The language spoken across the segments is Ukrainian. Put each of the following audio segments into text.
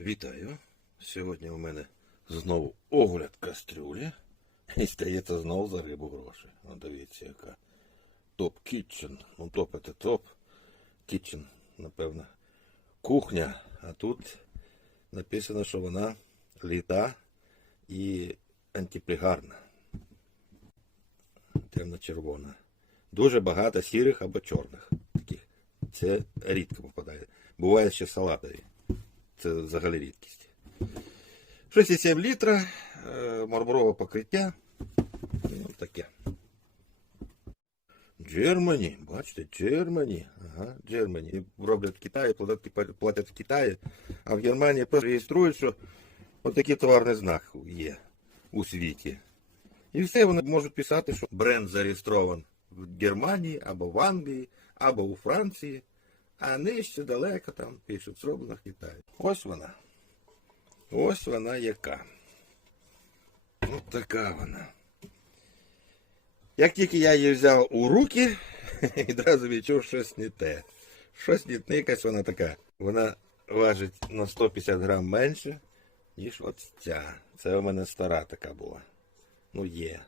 Вітаю! Сьогодні у мене знову огляд кастрюлі. І стається знову за рибу гроші. Ну, дивіться, яка топ кітчен. Ну, топ це топ. Кітчен, напевно, кухня. А тут написано, що вона літа і антипригарна. Темно-червона. Дуже багато сірих або чорних. Таких. Це рідко попадає. Буває ще салатові. Це взагалі рідкість. 6,7 літра, е, мармурове покриття. Ну, таке. Джермані, бачите, Джермані. Ага, Джермані. Роблять в Китаї, платять, платять в Китаї, а в Германії реєструють, що отакий товарний знак є у світі. І все вони можуть писати, що бренд зареєстрований в Германії або в Англії, або у Франції. А нижче далеко там пишуть, зроблено в Китаї. Ось вона. Ось вона яка. Ось така вона. Як тільки я її взяв у руки, відразу відчув щось не те. Щось не те, якась вона така. Вона важить на 150 грам менше, ніж от ця. Це у мене стара така була. Ну є.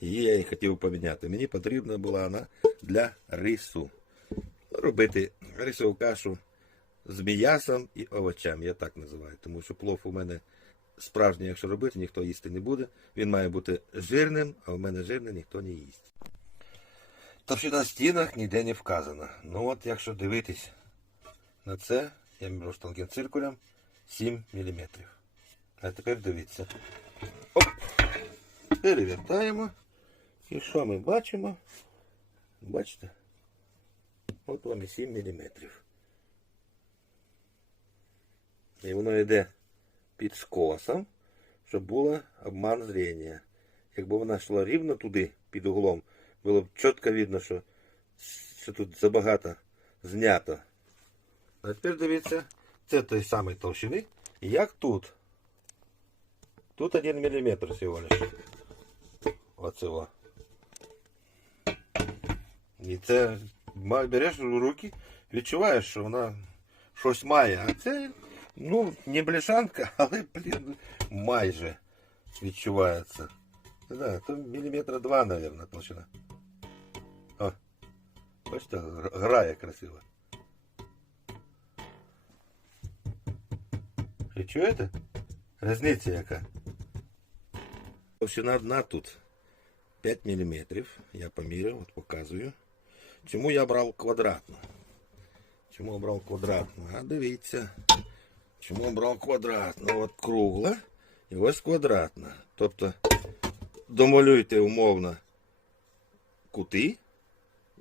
Її я і хотів поміняти. Мені потрібна була вона для рису робити рисову кашу з м'ясом і овочами. Я так називаю. Тому що плов у мене справжній, якщо робити, ніхто їсти не буде. Він має бути жирним, а у мене жирний ніхто не їсть. Товщина стінах ніде не вказана. Ну от якщо дивитись на це, я беру штангенциркулем 7 мм. А тепер дивіться. Оп! Перевертаємо. І що ми бачимо? Бачите? От вам і 7 мм. І воно йде під скосом, щоб було обман зрення. Якби вона йшла рівно туди, під углом, було б чітко видно, що, що тут забагато знято. А тепер дивіться, це той самий толщини. Як тут? Тут 1 мм всього лише. Оцього. І це береш у руки, відчуваєш, що вона щось має. А це, ну, не бляшанка, але, блін, майже відчувається. Да, то міліметра два, мабуть, толщина. О, бачите, гр- грає красиво. І чуєте? Різниця яка? Толщина дна тут 5 мм. Я поміряв, от показую. Чому я брав квадратну? Чому я брав квадратну? А дивіться. Чому брав квадратну? От кругла і ось квадратна. Тобто домалюйте умовно кути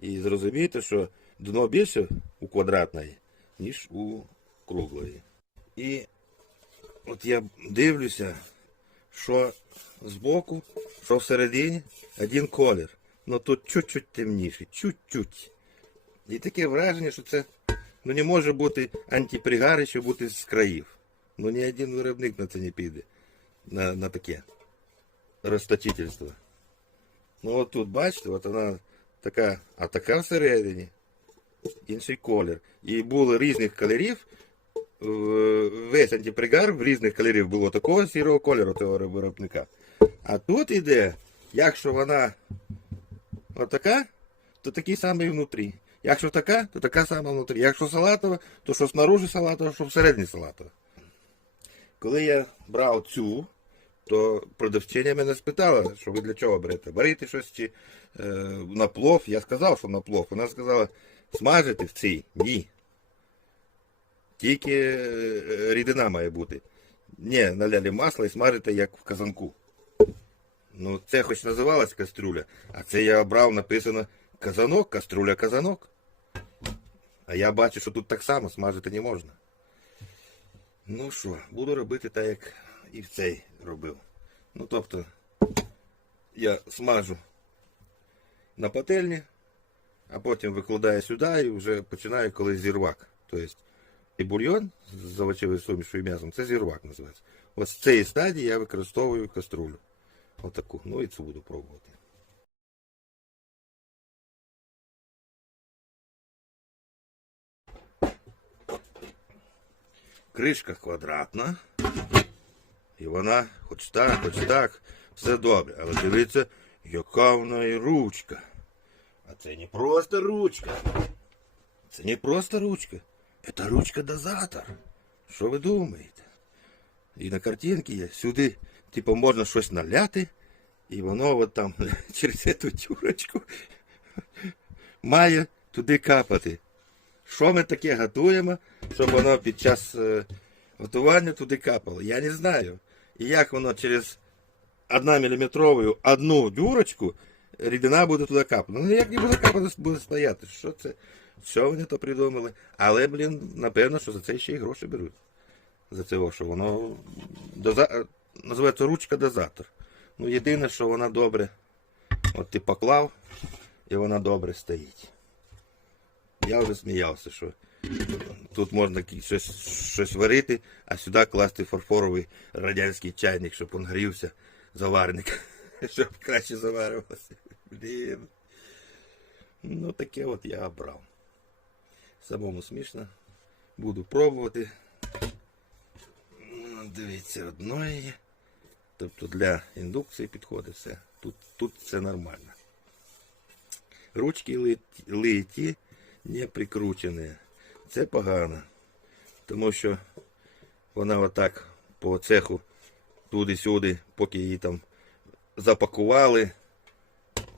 і зрозумієте, що дно більше у квадратної, ніж у круглої. І от я дивлюся, що збоку, що всередині один колір. Ну тут чуть-чуть темніший, чуть-чуть. І таке враження, що це ну, не може бути антипригари, що бути з країв. Ну ні один виробник на це не піде. На, на таке розточительство. Ну от тут, бачите, от вона така, а така всередині. Інший колір. І було різних кольорів. Весь антипригар в різних кольорів було такого сірого кольору цього виробника. А тут іде, якщо вона отака, то такий самий внутрі. Якщо така, то така сама внутрі. Якщо салатова, то що снаружи салатова, що всередині салатова. Коли я брав цю, то продавчиня мене спитала, що ви для чого берете? Берете щось чи е, на плов. Я сказав, що на плов. Вона сказала, смажити в цій? Ні. Тільки е, рідина має бути. Ні, наляли масло і смажите як в казанку. Ну, це хоч називалась кастрюля, а це я обрав, написано казанок, каструля, казанок. А я бачу, що тут так само смажити не можна. Ну що, буду робити так, як і в цей робив. Ну, тобто, я смажу на пательні, а потім викладаю сюди і вже починаю коли зірвак. Тобто, і бульйон з овочевою сумішою і м'ясом, це зірвак називається. Ось з цієї стадії я використовую каструлю. Отаку. Ну і буду пробувати. кришка квадратна. І вона, хоч так, хоч так, все добре. Але дивіться, яка в неї ручка. А це не просто ручка. Це не просто ручка. Це ручка-дозатор. Що ви думаєте? І на картинці є сюди, типу, можна щось наляти, і воно от там через цю тюрочку має туди капати. Що ми таке готуємо, щоб воно під час е, готування туди капало? Я не знаю. І як воно через 1 міліметрову одну дюрочку рідина буде туди капати. Ну як не буде капати, буде стояти. Що це? Що вони то придумали? Але, блін, напевно, що за це ще й гроші беруть. За це, що воно доза... називається ручка дозатор. Ну, єдине, що вона добре. От ти поклав, і вона добре стоїть. Я вже сміявся, що тут можна щось, щось варити, а сюди класти фарфоровий радянський чайник, щоб він грівся, заварник, щоб краще заварювався. Блін. Ну таке от я обрав. Самому смішно. Буду пробувати. Дивіться, одної. Тобто для індукції підходить все. Тут, тут все нормально. Ручки литі, не прикручені. Це погано. Тому що вона отак по цеху туди-сюди, поки її там запакували,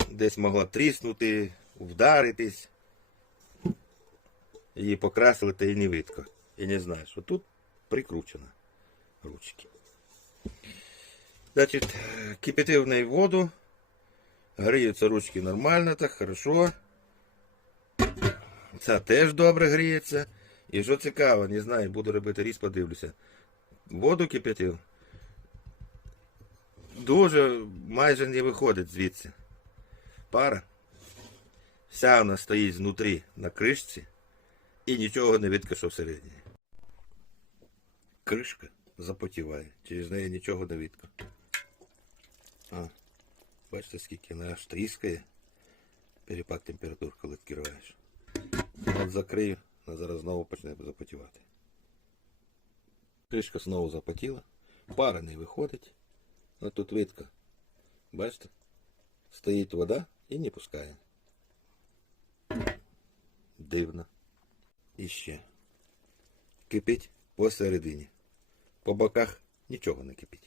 десь могла тріснути, вдаритись. Її покрасили, та й не видко. І не знаю, що тут прикручено ручки. Значить, кипятив в неї воду. Гріються ручки нормально, так хорошо. Ця теж добре гріється. І що цікаво, не знаю, буду робити різ, подивлюся. Воду кипятив. Дуже майже не виходить звідси. Пара. Вся вона стоїть знутрі на кришці і нічого не що всередині. Кришка запотіває, через неї нічого не видно. А, бачите, скільки вона аж тріскає. Перепад температур, коли відкриваєш. От закрию, вона зараз знову почне запотівати. Кришка знову запотіла, пара не виходить. От тут видко. Бачите? Стоїть вода і не пускає. Дивно. І ще. Кипить посередині. По боках нічого не кипить.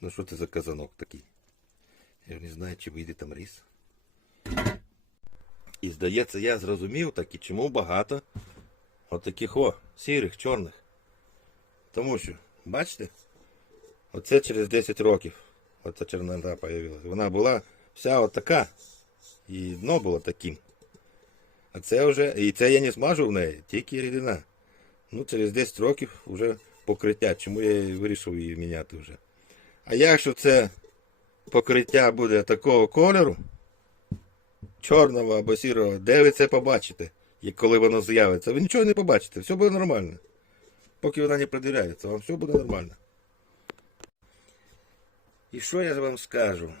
Ну що це за казанок такий? Я не знаю, чи вийде там ріс. І здається, я зрозумів таки, чому багато отаких о, сірих, чорних. Тому що, бачите, оце через 10 років оця чорнота появилась. Вона була вся отака. І дно було таким. А це вже, і це я не смажу в неї, тільки рідина. Ну, через 10 років вже покриття, чому я і вирішив її міняти вже. А якщо це покриття буде такого кольору, чорного або сірого, де ви це побачите, і коли воно з'явиться, ви нічого не побачите, все буде нормально. Поки вона не приділяється, вам все буде нормально. І що я вам скажу?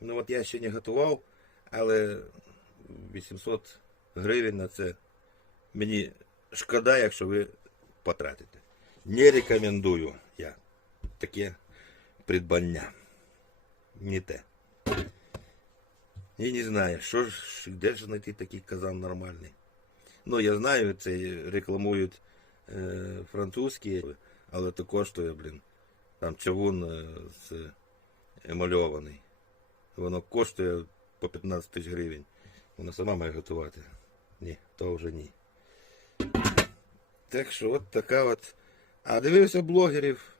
Ну от я ще не готував, але 800 гривень на це мені шкода, якщо ви потратите. Не рекомендую я таке придбання. Не те. І не знаю, що ж, де ж знайти такий казан нормальний. Ну, я знаю, це рекламують е, французькі, але то коштує, блін. Там чавун е, з емальований. Воно коштує по 15 тисяч гривень. Вона сама має готувати. Ні, то вже ні. Так що от така от. А дивився блогерів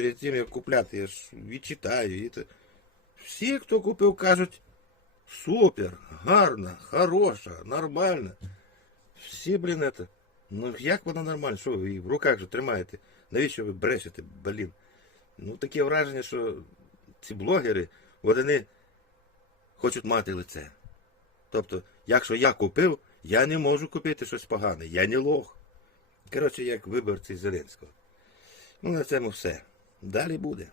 перед тим, як купляти, я ж відчитаю. І це... Всі, хто купив, кажуть, супер, гарна, хороша, нормальна. Всі, блін, это. Ну як вона нормальна? Що ви в руках же тримаєте? Навіщо ви брешете, блін? Ну таке враження, що ці блогери, вони хочуть мати лице. Тобто, якщо я купив, я не можу купити щось погане, я не лох. Коротше, як виборці Зеленського. Ну, на цьому все. Далі буде.